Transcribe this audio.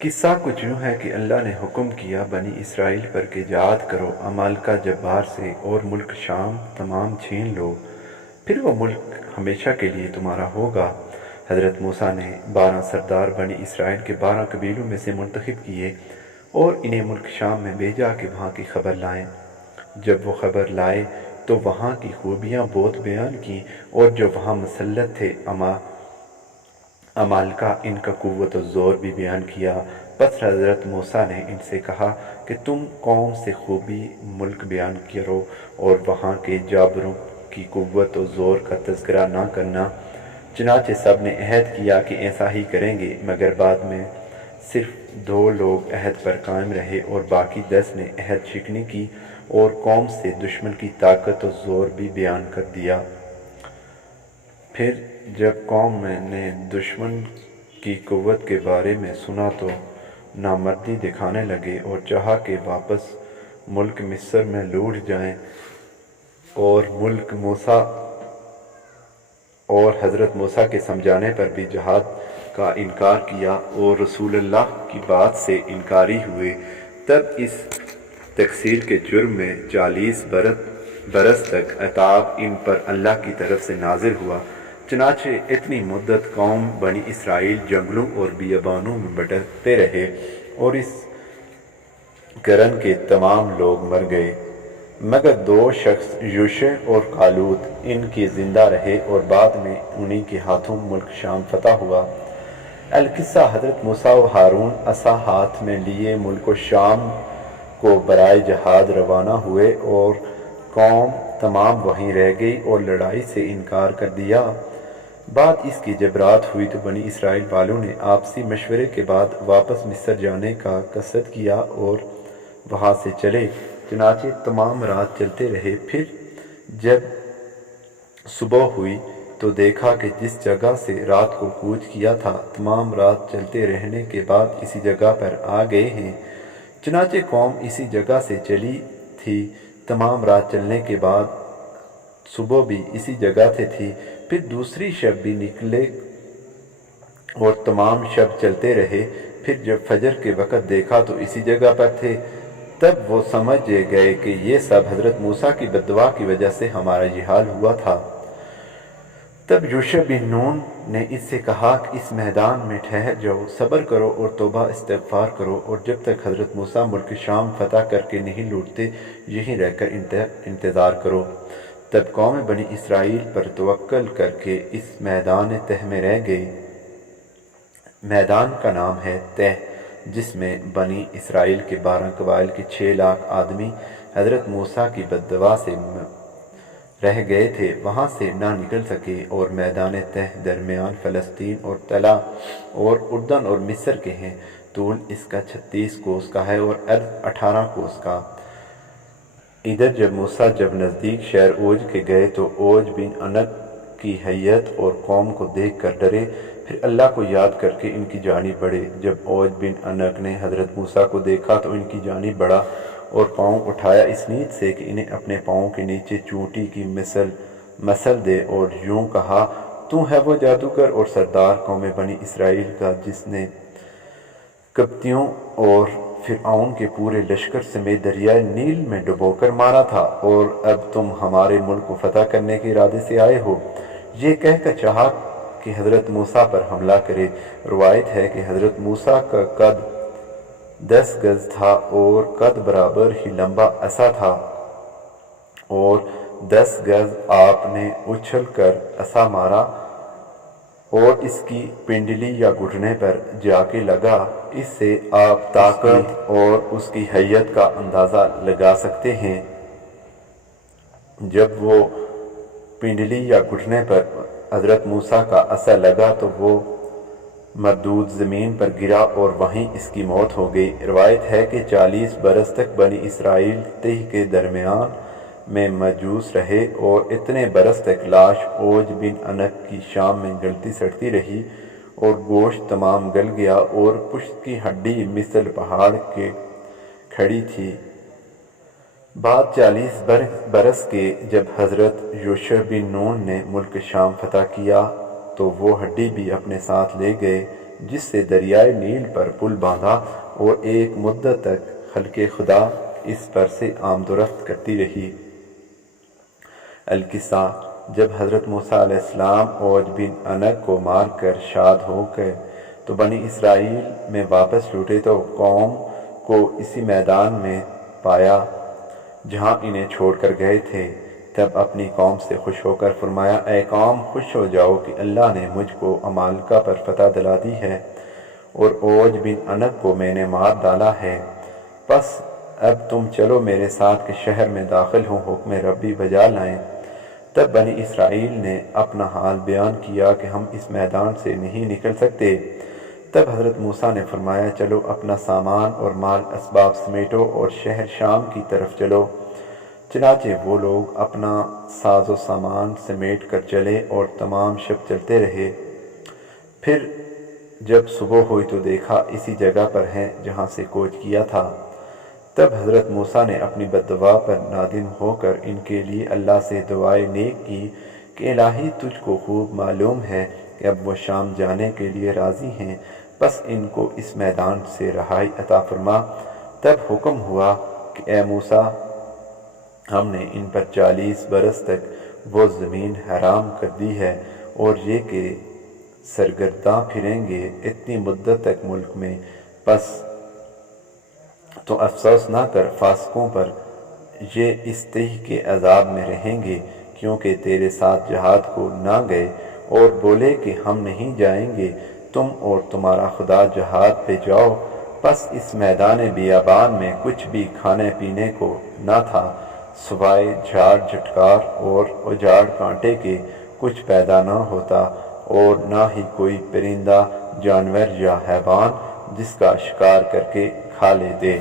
قصہ کچھ یوں ہے کہ اللہ نے حکم کیا بنی اسرائیل پر کہ جہاد کرو، عمالقہ جبار سے، اور ملک شام تمام چھین لو، پھر وہ ملک ہمیشہ کے لیے تمہارا ہوگا۔ حضرت موسیٰ نے 12 سردار بنی اسرائیل کے 12 قبیلوں میں سے منتخب کیے اور انہیں ملک شام میں بھیجا کہ وہاں کی خبر لائیں۔ جب وہ خبر لائے تو وہاں کی خوبیاں بہت بیان کیں، اور جو وہاں مسلط تھے عمالقہ، ان کا قوت و زور بھی بیان کیا۔ پس حضرت موسیٰ نے ان سے کہا کہ تم قوم سے خوبی ملک بیان کرو اور وہاں کے جابروں کی قوت و زور کا تذکرہ نہ کرنا۔ چنانچہ سب نے عہد کیا کہ ایسا ہی کریں گے، مگر بعد میں صرف 2 لوگ عہد پر قائم رہے اور باقی 10 نے عہد شکنی کی اور قوم سے دشمن کی طاقت و زور بھی بیان کر دیا۔ پھر جب قوم نے دشمن کی قوت کے بارے میں سنا تو نامردی دکھانے لگے اور چاہا کہ واپس ملک مصر میں لوٹ جائیں، اور ملک موسیٰ اور حضرت موسیٰ کے سمجھانے پر بھی جہاد کا انکار کیا اور رسول اللہ کی بات سے انکاری ہوئے۔ تب اس تقصیر کے جرم میں 40 برس تک عذاب ان پر اللہ کی طرف سے نازل ہوا۔ چنانچہ اتنی مدت قوم بنی اسرائیل جنگلوں اور بیابانوں میں بھٹکتے رہے، اور اس قرن کے تمام لوگ مر گئے، مگر 2 شخص یوشع اور کالوت ان کے زندہ رہے، اور بعد میں انہی کے ہاتھوں ملک شام فتح ہوا۔ القصہ حضرت موسیٰ و ہارون عصا ہاتھ میں لیے ملک شام کو برائے جہاد روانہ ہوئے، اور قوم تمام وہیں رہ گئی اور لڑائی سے انکار کر دیا۔ بات اس کی جب رات ہوئی تو بنی اسرائیل والوں نے آپسی مشورے کے بعد واپس مصر جانے کا قصد کیا اور وہاں سے چلے۔ چنانچہ تمام رات چلتے رہے۔ پھر جب صبح ہوئی تو دیکھا کہ جس جگہ سے رات کو کوچ کیا تھا تمام رات چلتے رہنے کے بعد اسی جگہ پر آ گئے ہیں۔ چنانچہ قوم اسی جگہ سے چلی تھی۔ تمام رات چلنے کے بعد صبح بھی اسی جگہ سے تھی۔ پھر دوسری شب بھی نکلے اور تمام شب چلتے رہے۔ پھر جب فجر کے وقت دیکھا تو اسی جگہ پر تھے۔ تب وہ سمجھ گئے کہ یہ سب حضرت موسیٰ کی بددعا کی وجہ سے ہمارا یہ حال ہوا تھا۔ تب یوشع بن نون نے اس سے کہا کہ اس میدان میں ٹھہر جاؤ، صبر کرو اور توبہ استغفار کرو، اور جب تک حضرت موسیٰ ملک شام فتح کر کے نہیں لوٹتے یہیں رہ کر انتظار کرو۔ تب قوم بنی اسرائیل پر توکل کر کے اس میدان تہ میں رہ گئے۔ میدان کا نام ہے تہ، جس میں بنی اسرائیل کے 12 قبائل کے 6 لاکھ آدمی حضرت موسیٰ کی بددعا سے رہ گئے تھے، وہاں سے نہ نکل سکے، اور میدان تہ درمیان فلسطین اور طلا اور اردن اور مصر کے ہیں۔ طول اس کا 36 کوس کا ہے اور عرض 18 کوس کا۔ ادھر جب موسیٰ نزدیک شہر اوج کے گئے تو اوج بن عنق کی ہیئت اور قوم کو دیکھ کر ڈرے، پھر اللہ کو یاد کر کے ان کی جانب بڑھے۔ جب اوج بن عنق نے حضرت موسیٰ کو دیکھا تو ان کی جانب بڑھا اور پاؤں اٹھایا اس نیت سے کہ انہیں اپنے پاؤں کے نیچے چونٹی کی مثل دے، اور یوں کہا، تو ہے وہ جادوگر اور سردار قوم بنی اسرائیل کا جس نے قبطیوں اور فرعون کے پورے لشکر سمیت دریائے نیل میں ڈبو کر مارا تھا، اور اب تم ہمارے ملک کو فتح کرنے کے ارادے سے آئے ہو۔ یہ کہہ کر چاہا کہ حضرت موسیٰ پر حملہ کرے۔ روایت ہے کہ حضرت موسیٰ کا قد 10 گز تھا اور قد برابر ہی لمبا عصا تھا، اور 10 گز آپ نے اچھل کر عصا مارا اور اس کی پنڈلی یا گھٹنے پر جا کے لگا۔ اس سے آپ طاقت اور اس کی ہیئت کا اندازہ لگا سکتے ہیں۔ جب وہ پنڈلی یا گھٹنے پر حضرت موسیٰ کا عصا لگا تو وہ مردود زمین پر گرا اور وہیں اس کی موت ہو گئی۔ روایت ہے کہ 40 برس تک بنی اسرائیل تہ کے درمیان میں محجوس رہے، اور اتنے برس تک لاش اوج بن عنق کی شام میں گلتی سڑتی رہی، اور گوشت تمام گل گیا اور پشت کی ہڈی مثل پہاڑ کے کھڑی تھی۔ بعد 40 برس کے جب حضرت یوشع بن نون نے ملک شام فتح کیا تو وہ ہڈی بھی اپنے ساتھ لے گئے۔ جس سے دریائے نیل پر پل باندھا اور ایک مدت تک خلق خدا اس پر سے آمد و رفت کرتی رہی۔ القصہ، جب حضرت موسیٰ علیہ السلام اوج بن عنق کو مار کر شاد ہو گئے تو بنی اسرائیل میں واپس لوٹے تو قوم کو اسی میدان میں پایا جہاں انہیں چھوڑ کر گئے تھے۔ تب اپنی قوم سے خوش ہو کر فرمایا، اے قوم، خوش ہو جاؤ کہ اللہ نے مجھ کو عمالقہ پر فتح دلا دی ہے اور اوج بن عنق کو میں نے مار ڈالا ہے۔ پس اب تم چلو میرے ساتھ کہ شہر میں داخل ہوں، حکم ربی بجا لائیں۔ تب بنی اسرائیل نے اپنا حال بیان کیا کہ ہم اس میدان سے نہیں نکل سکتے۔ تب حضرت موسیٰ نے فرمایا، چلو اپنا سامان اور مال اسباب سمیٹو اور شہر شام کی طرف چلو۔ چنانچہ وہ لوگ اپنا ساز و سامان سمیٹ کر چلے اور تمام شب چلتے رہے۔ پھر جب صبح ہوئی تو دیکھا اسی جگہ پر ہیں جہاں سے کوچ کیا تھا۔ تب حضرت موسیٰ نے اپنی بددعا پر نادم ہو کر ان کے لیے اللہ سے دعائے نیک کی کہ الہی تجھ کو خوب معلوم ہے کہ اب وہ شام جانے کے لیے راضی ہیں، بس ان کو اس میدان سے رہائی عطا فرما۔ تب حکم ہوا کہ اے موسیٰ، ہم نے ان پر 40 برس تک وہ زمین حرام کر دی ہے اور یہ کہ سرگرداں پھریں گے اتنی مدت تک ملک میں، بس تو افسوس نہ کر فاسقوں پر، یہ اس طرح کے عذاب میں رہیں گے کیونکہ تیرے ساتھ جہاد کو نہ گئے اور بولے کہ ہم نہیں جائیں گے، تم اور تمہارا خدا جہاد پہ جاؤ۔ پس اس میدان بیابان میں کچھ بھی کھانے پینے کو نہ تھا سوائے جھاڑ جھٹکار اور اجاڑ کانٹے کے، کچھ پیدا نہ ہوتا اور نہ ہی کوئی پرندہ جانور یا حیوان جس کا شکار کر کے کھا لیتے۔